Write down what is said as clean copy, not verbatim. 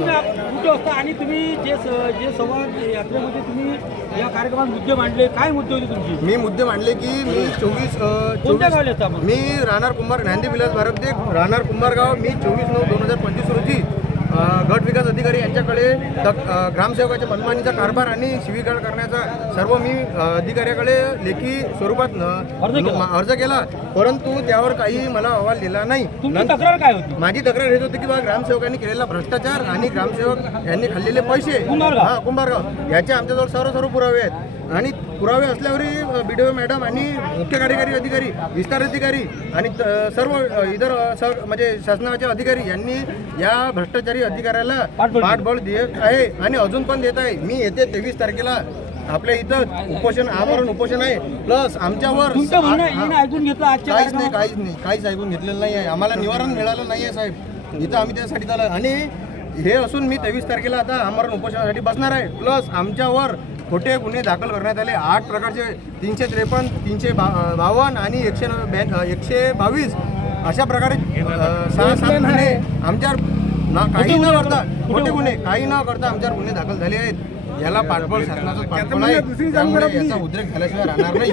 कुठे असता आणि तुम्ही जे संवाद यात्रेमध्ये तुम्ही या कार्यक्रमात मुद्दे मांडले, काय मुद्दे होते तुमचे? मी मुद्दे मांडले की मी कोणत्या गावाला येतो आपण? मी राहणार कुंभार नांदी विलास भारतदेव राहणार कुंभारगाव. मी 24/9/2025 रोजी गट विकास अधिकारी यांच्याकडे ग्रामसेवकाच्या मनमानीचा कारभार आणि शिवीगाळ करण्याचा सर्व मी अधिकाऱ्याकडे लेखी स्वरूपात अर्ज केला, परंतु त्यावर काही मला अहवाल दिला नाही. तुमची तक्रार काय होती? माझी तक्रार हेच होती की बा ग्रामसेवकांनी केलेला भ्रष्टाचार आणि ग्रामसेवक यांनी खाल्लेले पैसे कुंभारगाव याचे आमच्याजवळ सर्व पुरावे आहेत. आणि पुरावे असल्यावरही BDO मॅडम आणि मुख्य कार्यकारी अधिकारी, विस्तार अधिकारी आणि सर्व इतर म्हणजे शासनाचे अधिकारी यांनी या भ्रष्टाचारी अधिकाऱ्याला पाठबळ देत आहे आणि अजून पण देत आहे. मी येते 23 तारखेला आपल्या इथं उपोषण, आमरण उपोषण आहे. प्लस आमच्यावर ऐकून घेतलं काहीच ऐकून घेतलेलं नाही आहे. आम्हाला निवारण मिळालं नाही आहे साहेब. इथं आम्ही त्यासाठी झालं आणि हे असून मी 23 तारखेला आता आमरण उपोषणासाठी बसणार आहे. प्लस आमच्यावर खोटे गुन्हे दाखल करण्यात आले 8 प्रकारचे 353, 352 आणि 122 अशा प्रकारे 6 गुन्हे आमच्यावर काही न करता खोटे गुन्हे काही न करता आमच्यावर गुन्हे दाखल झाले आहेत. याला पाठबळ शासनाचं पाठबळ आहे, त्यामुळे याचा उद्रेक झाल्याशिवाय राहणार नाही.